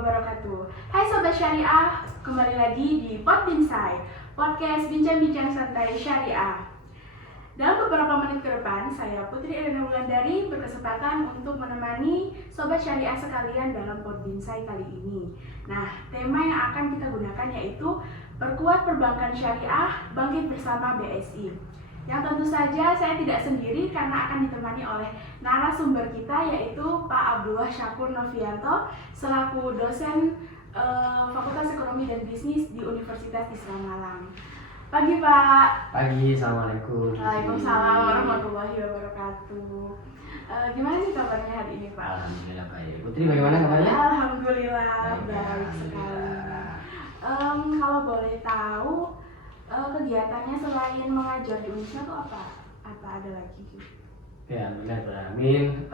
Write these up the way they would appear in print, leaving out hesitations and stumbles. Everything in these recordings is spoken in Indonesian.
wabarakatuh. Hai Sobat Syariah, kembali lagi di Podbinsai, podcast bincang-bincang santai syariah. Dalam beberapa menit ke depan, saya Putri Elena Wulandari berkesempatan untuk menemani Sobat Syariah sekalian dalam Podbinsai kali ini. Nah, tema yang akan kita gunakan yaitu Perkuat Perbankan Syariah, Bangkit Bersama BSI. Yang tentu saja saya tidak sendiri karena akan ditemani oleh narasumber kita yaitu Pak Abdullah Syakur Novianto selaku dosen Fakultas Ekonomi dan Bisnis di Universitas Islam Malang. Pagi Pak. Pagi, assalamualaikum. Waalaikumsalam warahmatullahi wabarakatuh. Gimana nih kabarnya hari ini Pak? Alhamdulillah baik. Putri bagaimana kabarnya? Alhamdulillah baik sekali. Kalau boleh tahu kegiatannya selain mengajar di Unisma itu apa? Apa ada lagi? Ya, Bismillahirrahmanirrahim.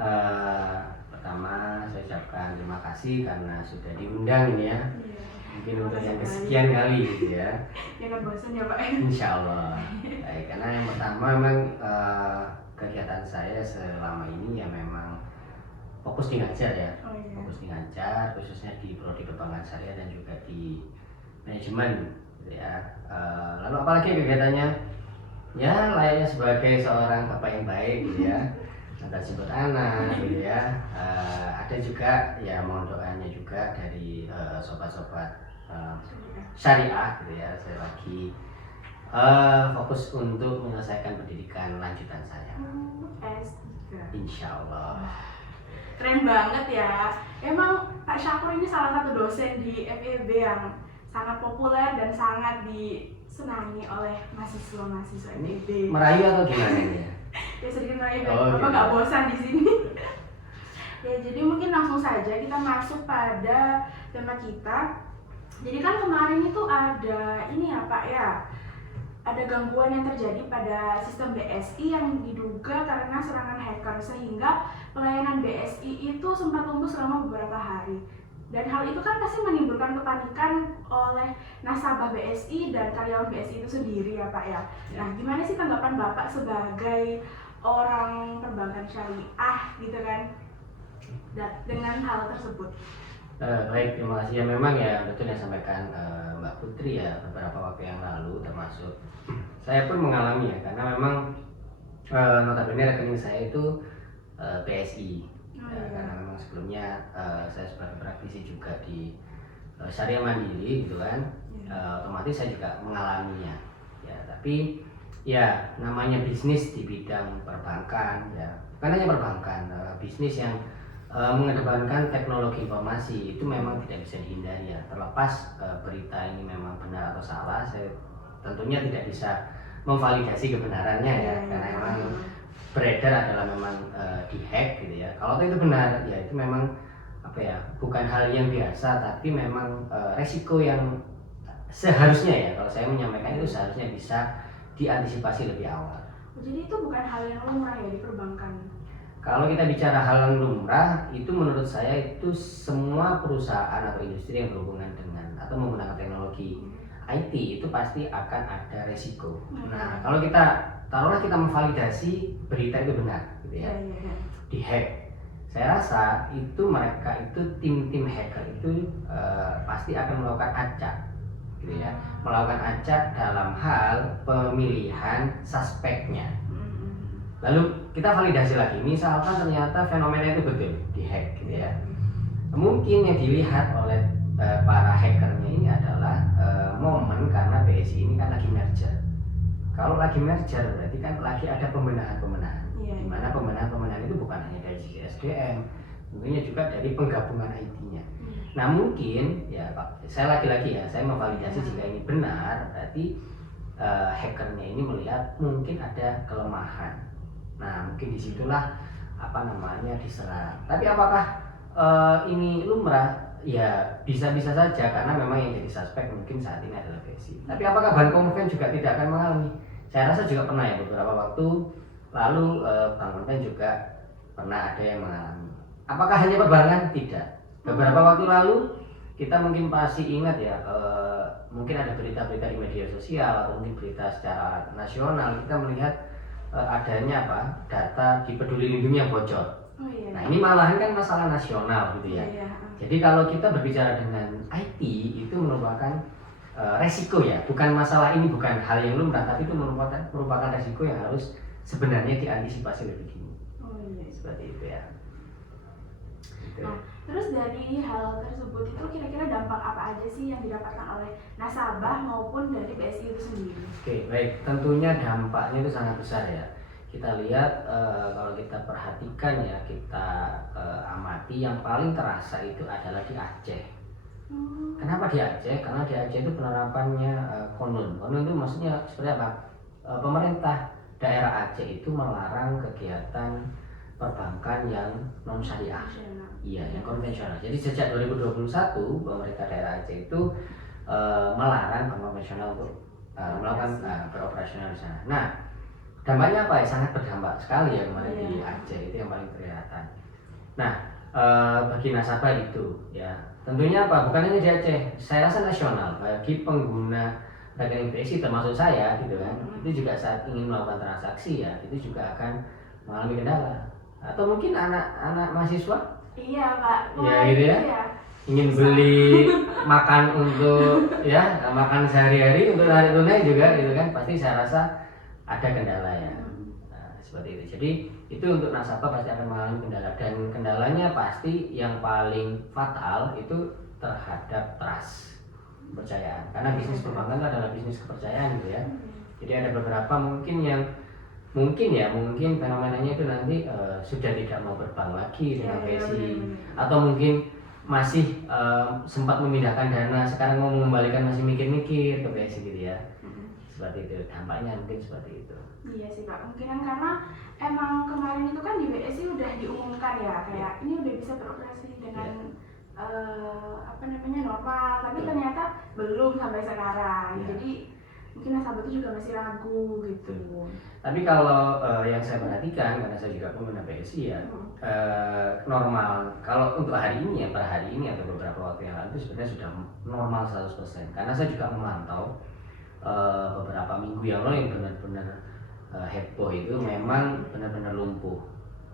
Pertama saya ucapkan terima kasih karena sudah diundang ini ya. Iya. Mungkin untuk yang kesekian kali gitu ya. Jangan bosan ya Pak. Insya Allah. Baik, karena yang pertama memang kegiatan saya selama ini ya memang fokus di ngajar ya. Oh, iya. Fokus di ngajar khususnya di Prodi Perbankan Syariah dan juga di manajemen. Ya, lalu apalagi kegiatannya ya layaknya sebagai seorang bapak yang baik gitu ya, antar jemput anak gitu ya. Ada juga ya mohon doanya juga dari sobat-sobat syariah gitu ya. Saya lagi fokus untuk menyelesaikan pendidikan lanjutan saya. S3. Insya Allah. Keren banget ya. Emang Pak Syakur ini salah satu dosen di FEB yang sangat populer dan sangat disenangi oleh mahasiswa-mahasiswa FEB. Merayu atau gimana ini ya? Ya sedikit merayu, Oh, Bapak gitu. nggak bosan di sini. Ya jadi mungkin langsung saja kita masuk pada tema kita. Jadi kan kemarin itu ada ini ya Pak ya, ada gangguan yang terjadi pada sistem BSI yang diduga karena serangan hacker sehingga pelayanan BSI itu sempat lumpuh selama beberapa hari. Dan hal itu kan pasti menimbulkan kepanikan oleh nasabah BSI dan karyawan BSI itu sendiri ya Pak ya. Nah, gimana sih tanggapan Bapak sebagai orang perbankan syariah gitu kan dengan hal tersebut? Baik, terima kasih. Ya memang ya betul yang sampaikan Mbak Putri ya beberapa waktu yang lalu, termasuk saya pun mengalami ya karena memang notabene rekening saya itu BSI. Karena memang sebelumnya saya sempat beraktisi juga di Syariah Mandiri gitu kan. Otomatis saya juga mengalaminya ya, tapi ya namanya bisnis di bidang perbankan ya, bukan hanya perbankan, bisnis yang mengedepankan teknologi informasi itu memang tidak bisa dihindari ya. Terlepas berita ini memang benar atau salah, saya tentunya tidak bisa memvalidasi kebenarannya ya, karena memang beredar adalah memang dihack gitu ya. Kalau itu benar ya itu memang apa ya, bukan hal yang biasa, tapi memang resiko yang seharusnya ya, kalau saya menyampaikan itu seharusnya bisa diantisipasi lebih awal. Jadi itu bukan hal yang lumrah ya di perbankan. Kalau kita bicara hal yang lumrah, itu menurut saya itu semua perusahaan atau industri yang berhubungan dengan atau menggunakan teknologi IT itu pasti akan ada resiko. Nah, kalau taruhlah kita memvalidasi berita itu benar, gitu ya, dihack. Saya rasa itu mereka itu tim hacker itu pasti akan melakukan acak, gitu ya, melakukan acak dalam hal pemilihan suspeknya. Lalu kita validasi lagi, misalkan ternyata fenomena itu betul dihack, gitu ya. Mungkin yang dilihat oleh para hackernya ini adalah momen karena BSI ini kan lagi merger. Kalau lagi merger berarti kan lagi ada pembenahan, di mana pembenahan itu bukan hanya dari sisi SDM, tentunya juga dari penggabungan IT-nya. Nah mungkin ya Pak, saya lagi-lagi ya, saya memvalidasi jika ini benar, berarti hackernya ini melihat mungkin ada kelemahan. Nah mungkin disitulah diserang. Tapi apakah ini lumrah? Ya bisa-bisa saja karena memang yang jadi suspek mungkin saat ini adalah BSI. Tapi apakah Bank Konven juga tidak akan mengalami? Saya rasa juga pernah ya, beberapa waktu lalu Bank Konven juga pernah ada yang mengalami. Apakah hanya perbankan? Tidak. Beberapa waktu lalu kita mungkin pasti ingat ya, mungkin ada berita-berita di media sosial atau mungkin berita secara nasional, kita melihat adanya data di Peduli Lindungi yang bocor. Nah ini malahan kan masalah nasional gitu ya. Jadi kalau kita berbicara dengan IT itu merupakan resiko ya, bukan masalah ini, bukan hal yang lumrah, tapi itu merupakan resiko yang harus sebenarnya diantisipasi lebih dini. Oh iya. Seperti itu ya. Gitu. Nah, terus dari hal tersebut itu kira-kira dampak apa aja sih yang didapatkan oleh nasabah maupun dari BSI itu sendiri? Oke, baik. Tentunya dampaknya itu sangat besar ya. Kita lihat kalau kita perhatikan ya, kita amati yang paling terasa itu adalah di Aceh. Kenapa di Aceh? Karena di Aceh itu penerapannya konon. Konon itu maksudnya seperti apa? Pemerintah daerah Aceh itu melarang kegiatan perbankan yang non syariah. Iya, yang konvensional. Jadi sejak 2021 pemerintah daerah Aceh itu melarang bank konvensional untuk melakukan beroperasional di sana. Nah, dampaknya apa ya? Sangat berdampak sekali ya kemarin di Aceh, itu yang paling kelihatan. Nah, bagi nasabah itu ya tentunya apa? Bukan hanya di Aceh, saya rasa nasional bagi pengguna rekening BSI termasuk saya gitu kan. Itu juga saat ingin melakukan transaksi ya, itu juga akan mengalami kendala. Atau mungkin anak-anak mahasiswa? Iya Pak. Ya gitu ya. Ingin beli makan untuk ya makan sehari-hari untuk tarik tunai juga gitu kan, pasti saya rasa ada kendala ya. Nah, seperti itu. Jadi itu untuk nasabah pasti akan mengalami kendala, dan kendalanya pasti yang paling fatal itu terhadap trust, kepercayaan. Karena bisnis perbankan itu adalah bisnis kepercayaan gitu ya. Jadi ada beberapa mungkin fenomenanya itu nanti sudah tidak mau berbank lagi dengan BSI, atau mungkin masih sempat memindahkan dana, sekarang mau mengembalikan masih mikir-mikir ke BSI gitu ya. Seperti itu, dampaknya mungkin seperti itu. Iya sih Pak, kemungkinan karena emang kemarin itu kan di BSI udah diumumkan ya, kayak ini udah bisa beroperasi dengan normal, tapi ternyata belum sampai sekarang. Jadi mungkin nasabah itu juga masih ragu gitu. Tapi kalau yang saya perhatikan, karena saya juga pengguna BSI ya, normal. Kalau untuk hari ini ya, per hari ini atau beberapa waktu yang lalu itu sebenarnya sudah normal 100%. Karena saya juga memantau beberapa minggu yang lalu yang benar-benar heboh itu memang benar-benar lumpuh.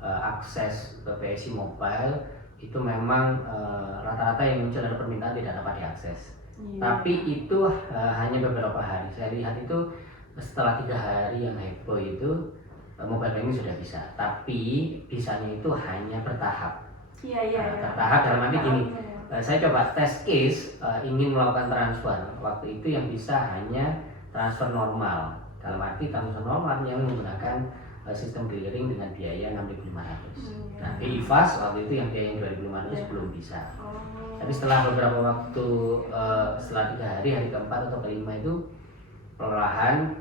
Akses ke BSI Mobile itu memang rata-rata yang muncul ada permintaan tidak dapat diakses. Tapi itu hanya beberapa hari. Saya lihat itu setelah 3 hari yang heboh itu mobile banking sudah bisa. Tapi bisanya itu hanya bertahap. Bertahap dalam arti gini. Saya coba test case ingin melakukan transfer. Waktu itu yang bisa hanya transfer normal. Dalam arti transfer normal yang menggunakan sistem clearing dengan biaya 6.500. Nah, BI Fast waktu itu yang biaya 2.500 belum bisa. Tapi setelah beberapa waktu, setelah 3 hari, hari keempat atau kelima itu perlahan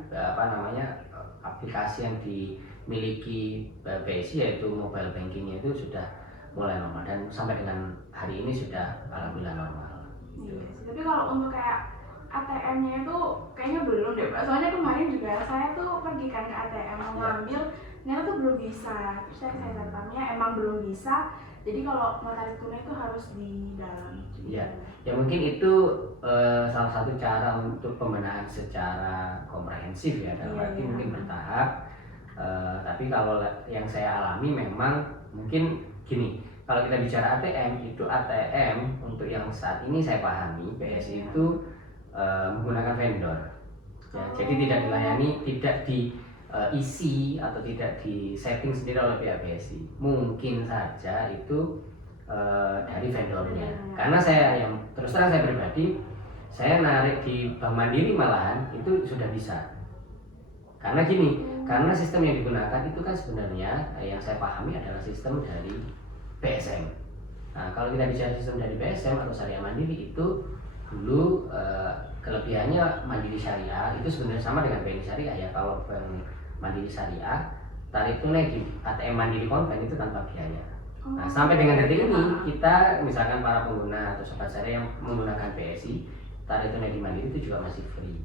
aplikasi yang dimiliki BSI yaitu mobile bankingnya itu sudah mulai normal, dan sampai dengan hari ini sudah alhamdulillah normal. Iya sih, tapi kalau untuk kayak ATM-nya itu kayaknya belum deh Pak. Soalnya kemarin juga saya tuh pergi kan ke ATM mau ngambil, ternyata tuh belum bisa. Terus saya satpamnya emang belum bisa. Jadi kalau mau tarik tunai itu harus di dalam. Iya, ya mungkin itu salah satu cara untuk pembenahan secara komprehensif ya, dalam arti mungkin bertahap. Tapi kalau yang saya alami memang mungkin gini, kalau kita bicara ATM itu ATM untuk yang saat ini saya pahami BSI itu menggunakan vendor. Ya, jadi tidak dilayani, tidak diisi atau tidak di setting sendiri oleh pihak BSI. Mungkin saja itu dari vendornya. Karena saya yang terus terang saya pribadi, saya narik di Bank Mandiri malahan itu sudah bisa. Karena gini, karena sistem yang digunakan itu kan sebenarnya yang saya pahami adalah sistem dari BSM. Nah, kalau kita bicara sistem dari BSM atau Syariah Mandiri itu dulu kelebihannya Mandiri Syariah itu sebenarnya sama dengan BNI Syariah ya. Kalau Bank Mandiri Syariah tarik tunai di ATM Mandiri Konven itu tanpa biaya. Nah, sampai dengan detik ini kita misalkan para pengguna atau sobat syariah yang menggunakan BSI tarik tunai di Mandiri itu juga masih free.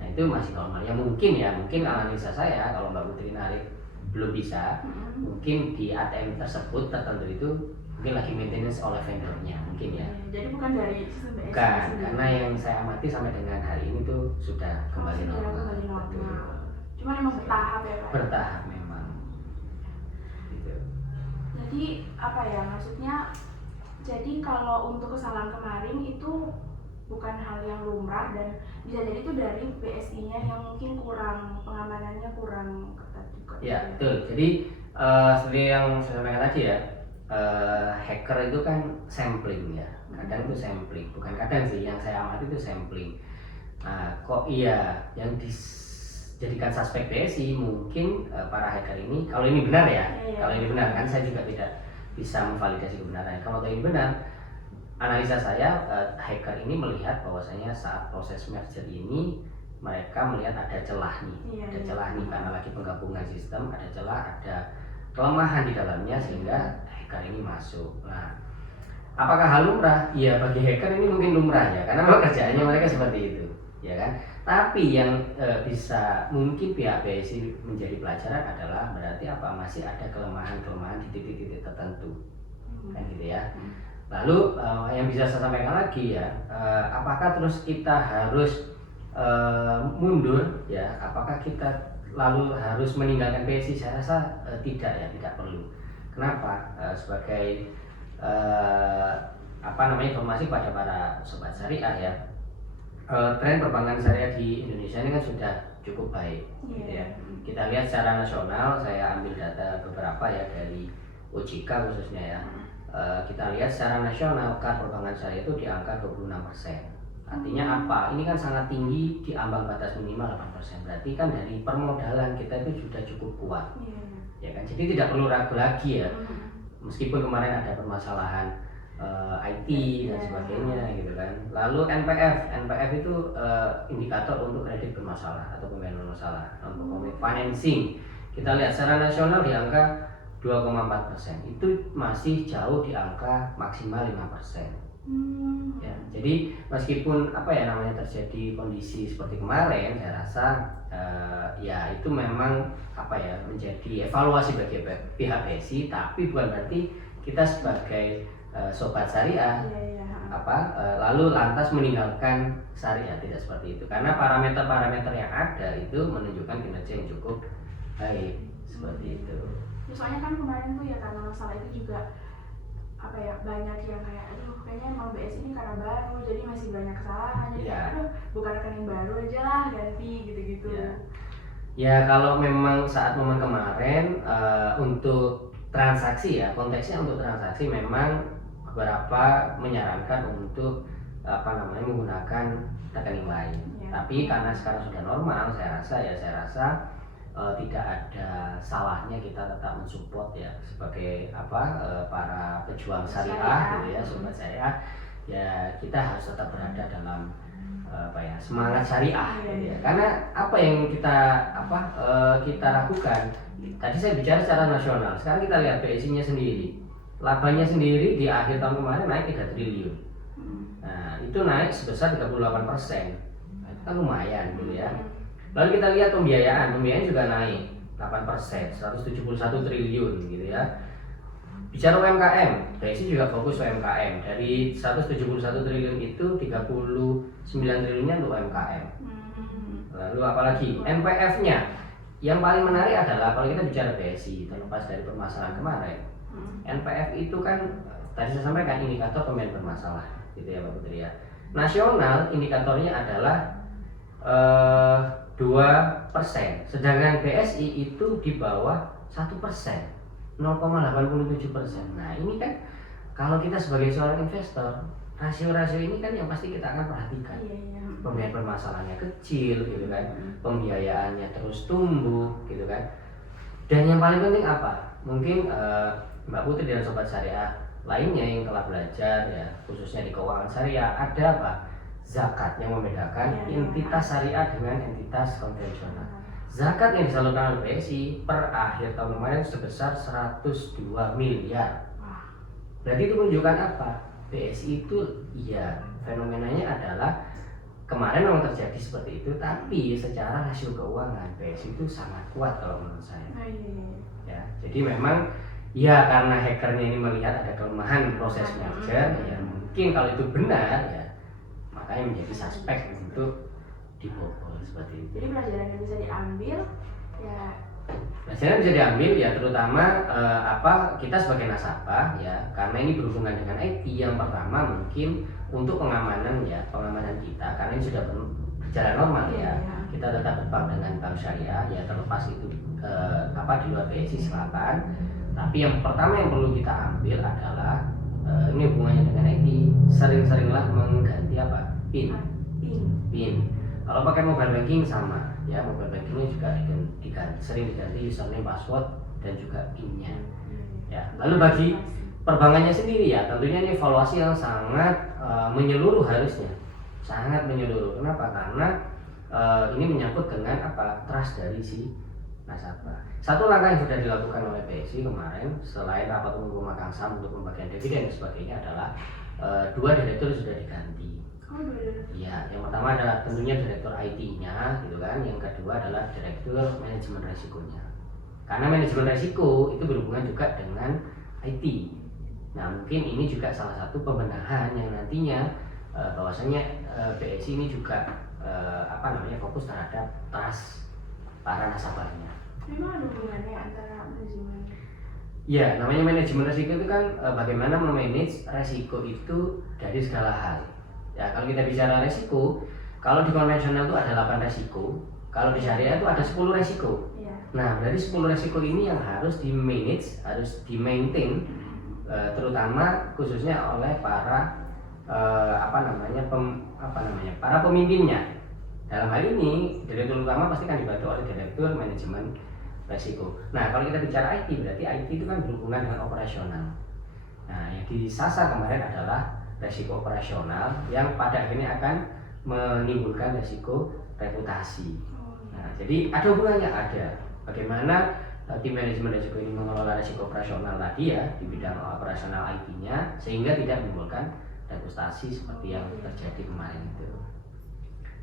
Nah, itu masih normal. Ya mungkin analisa saya kalau Mbak Putri narik belum bisa, mungkin di ATM tersebut tertentu itu mungkin lagi maintenance oleh vendornya mungkin ya. Jadi bukan dari sistem BSI. Bukan, karena yang saya amati sampai dengan hari ini tuh sudah kembali normal. Cuma memang bertahap ya Pak? Bertahap memang. Gitu. Jadi apa ya, maksudnya Jadi kalau untuk kesalahan kemarin itu bukan hal yang lumrah dan bisa jadi itu dari BSI-nya yang mungkin kurang, pengamanannya kurang ketat juga. Ya betul. Jadi seperti yang saya sampaikan tadi ya, hacker itu kan sampling ya. Kadang itu sampling, bukan kadang sih, yang saya amati itu sampling. Nah, kok iya yang dijadikan suspek BSI mungkin para hacker ini, kalau ini benar ya, kalau ini benar kan saya juga tidak bisa memvalidasi kebenarannya. Kalau ini benar, analisa saya hacker ini melihat bahwasanya saat proses merger ini mereka melihat ada celah nih, ada celah nih karena lagi penggabungan sistem, ada celah, ada kelemahan di dalamnya sehingga hacker ini masuk. Nah, apakah hal lumrah? Ya bagi hacker ini mungkin lumrah ya, karena pekerjaannya mereka seperti itu, ya kan? Tapi yang bisa mungkin pihak BSI menjadi pelajaran adalah berarti apa? Masih ada kelemahan-kelemahan di titik-titik tertentu, kan gitu ya. Lalu yang bisa saya sampaikan lagi ya, apakah terus kita harus mundur ya? Apakah kita lalu harus meninggalkan BSI? Saya rasa tidak ya, tidak perlu. Kenapa? Sebagai informasi pada para sobat syariah ya, tren perbankan syariah di Indonesia ini kan sudah cukup baik, gitu ya. Kita lihat secara nasional, saya ambil data beberapa ya dari OJK khususnya ya. Kita lihat secara nasional KAR perbankan syariah itu di angka 26%. Artinya apa? Ini kan sangat tinggi, di ambang batas minimal 8%. Berarti kan dari permodalan kita itu sudah cukup kuat, ya kan? Jadi tidak perlu ragu lagi ya. Meskipun kemarin ada permasalahan IT dan sebagainya gitu kan. Lalu NPF itu indikator untuk kredit bermasalah atau pembayaran bermasalah, untuk financing. Kita lihat secara nasional di angka 2,4%. Itu masih jauh di angka maksimal 5%. Ya, jadi meskipun terjadi kondisi seperti kemarin, saya rasa ya itu memang menjadi evaluasi bagi pihak BSI, tapi bukan berarti kita sebagai sobat syariah lalu lantas meninggalkan syariah, tidak seperti itu, karena parameter-parameter yang ada itu menunjukkan kinerja yang cukup baik seperti itu. Soalnya kan kemarin tuh ya karena masalah itu juga banyak yang kayak kayaknya emang BSI ini karena baru jadi masih banyak kesalahan, jadi buka rekening baru aja lah, ganti gitu-gitu. Ya kalau memang saat momen kemarin untuk transaksi ya, konteksnya untuk transaksi memang beberapa menyarankan untuk menggunakan rekening lain. Tapi karena sekarang sudah normal, saya rasa tidak ada salahnya kita tetap mensupport ya sebagai para pejuang syariah gitu ya, sobat syariah. Ya kita harus tetap berada dalam semangat syariah gitu ya. Karena apa yang kita lakukan, tadi saya bicara secara nasional, sekarang kita lihat BSI-nya sendiri, labanya sendiri di akhir tahun kemarin naik 3 triliun. Nah itu naik sebesar 38%. Nah, itu kan lumayan gitu ya. Lalu kita lihat pembiayaan juga naik 8%, 171 triliun gitu ya. Bicara UMKM, BSI juga fokus UMKM. Dari 171 triliun itu 39 triliunnya untuk UMKM. Lalu apalagi NPF-nya, yang paling menarik adalah kalau kita bicara BSI, terlepas dari permasalahan kemarin, NPF itu kan tadi saya sampaikan indikator pembayaran bermasalah, gitu ya Pak Putri ya. Nasional indikatornya adalah 2%, sedangkan BSI itu di bawah 1%, 0,87%. Nah ini kan kalau kita sebagai seorang investor, rasio-rasio ini kan yang pasti kita akan perhatikan. Pembayaran permasalahannya kecil gitu kan, pembiayaannya terus tumbuh gitu kan. Dan yang paling penting apa? Mungkin Mbak Putri dan sobat syariah lainnya yang telah belajar ya, khususnya di keuangan syariah, ada apa? Zakat yang membedakan entitas syariah dengan entitas konvensional. Zakat yang disalurkan oleh BSI per akhir tahun kemarin sebesar 102 miliar. Berarti itu menunjukkan apa? BSI itu ya fenomenanya adalah kemarin memang terjadi seperti itu, tapi secara rasio keuangan BSI itu sangat kuat kalau menurut saya. Ya, jadi memang ya karena hackernya ini melihat ada kelemahan proses merger, ya mungkin kalau itu benar ya makanya menjadi suspek untuk dibobol seperti itu. Jadi pelajaran yang bisa diambil ya Pelajaran bisa diambil ya terutama kita sebagai nasabah ya, karena ini berhubungan dengan IT. Yang pertama mungkin untuk pengamanan kita, karena ini sudah berjalan normal ya. Kita tetap berbank dengan bank syariah ya, terlepas itu di luar BSI silakan. Tapi yang pertama yang perlu kita ambil adalah ini hubungannya dengan IT. Sering-seringlah mengganti PIN. Kalau pakai mobile banking sama ya, mobile bankingnya juga sering diganti username, password dan juga PIN-nya ya. Lalu bagi perbankannya sendiri ya, tentunya ini evaluasi yang sangat menyeluruh, harusnya sangat menyeluruh. Kenapa? Karena ini menyangkut dengan trust dari si nasabah. Satu langkah yang sudah dilakukan oleh BSI kemarin selain rapat umum rumah saham untuk pembagian dividen dan sebagainya adalah 2 direktur sudah diganti. Ya, yang pertama adalah tentunya direktur IT-nya gitu kan, yang kedua adalah direktur manajemen resikonya. Karena manajemen resiko itu berhubungan juga dengan IT. Nah, mungkin ini juga salah satu pembenahan yang nantinya bahwasanya BSI ini juga fokus terhadap trust para nasabahnya. Memang ada hubungannya antara manajemen? Ya, namanya manajemen resiko itu kan bagaimana memanage resiko itu dari segala hal. Ya, kalau kita bicara resiko, kalau di konvensional itu ada 8 resiko, kalau di syariah itu ada 10 resiko. Ya. Nah, berarti 10 resiko ini yang harus di-manage, harus di-maintain, terutama khususnya oleh para para pemimpinnya. Dalam hal ini, direktur utama pasti kan dibantu oleh direktur manajemen resiko. Nah, kalau kita bicara IT, berarti IT itu kan berhubungan dengan operasional. Nah, yang disasar kemarin adalah resiko operasional yang pada akhirnya akan menimbulkan resiko reputasi. Nah, jadi ada hubungannya, ada. Bagaimana tim manajemen resiko ini mengelola resiko operasional tadi ya di bidang operasional IT-nya sehingga tidak menimbulkan reputasi seperti yang terjadi kemarin itu.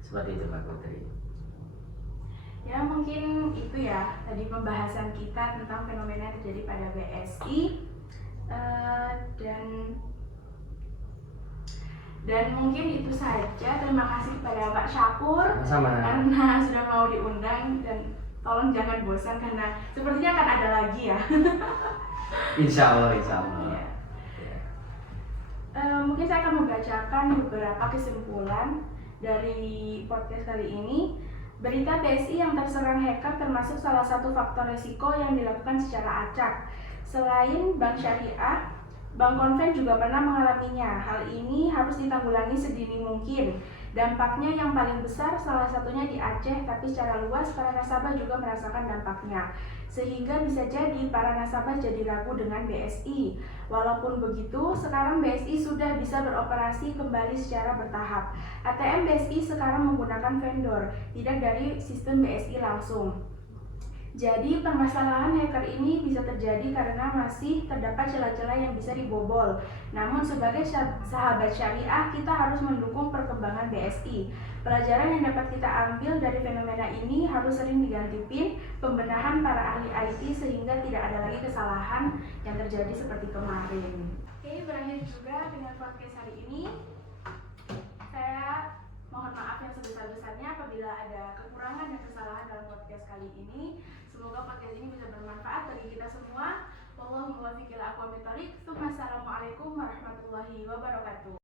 Seperti itu Mbak Putri. Ya, mungkin itu ya tadi pembahasan kita tentang fenomena yang terjadi pada BSI dan mungkin itu saja. Terima kasih kepada Pak Syakur karena sudah mau diundang, dan tolong jangan bosan karena sepertinya akan ada lagi ya. Insya Allah. Ya. Mungkin saya akan membacakan beberapa kesimpulan dari podcast kali ini. Berita BSI yang terserang hacker termasuk salah satu faktor risiko yang dilakukan secara acak. Selain bank syariah, bank konven juga pernah mengalaminya. Hal ini harus ditanggulangi sedini mungkin. Dampaknya yang paling besar salah satunya di Aceh, tapi secara luas para nasabah juga merasakan dampaknya. Sehingga bisa jadi para nasabah jadi ragu dengan BSI. Walaupun begitu, sekarang BSI sudah bisa beroperasi kembali secara bertahap. ATM BSI sekarang menggunakan vendor, tidak dari sistem BSI langsung. Jadi permasalahan hacker ini bisa terjadi karena masih terdapat celah-celah yang bisa dibobol. Namun sebagai sahabat syariah, kita harus mendukung perkembangan BSI. Pelajaran yang dapat kita ambil dari fenomena ini harus sering diganti PIN, pembenahan para ahli IT sehingga tidak ada lagi kesalahan yang terjadi seperti kemarin. Oke, berakhir juga dengan podcast hari ini. Saya mohon maaf yang sebesar-besarnya apabila ada kekurangan dan kesalahan dalam podcast kali ini. Semoga podcast ini bisa bermanfaat bagi kita semua. Wallahu muwaffiq ila aqwamit thoriq. Assalamualaikum warahmatullahi wabarakatuh.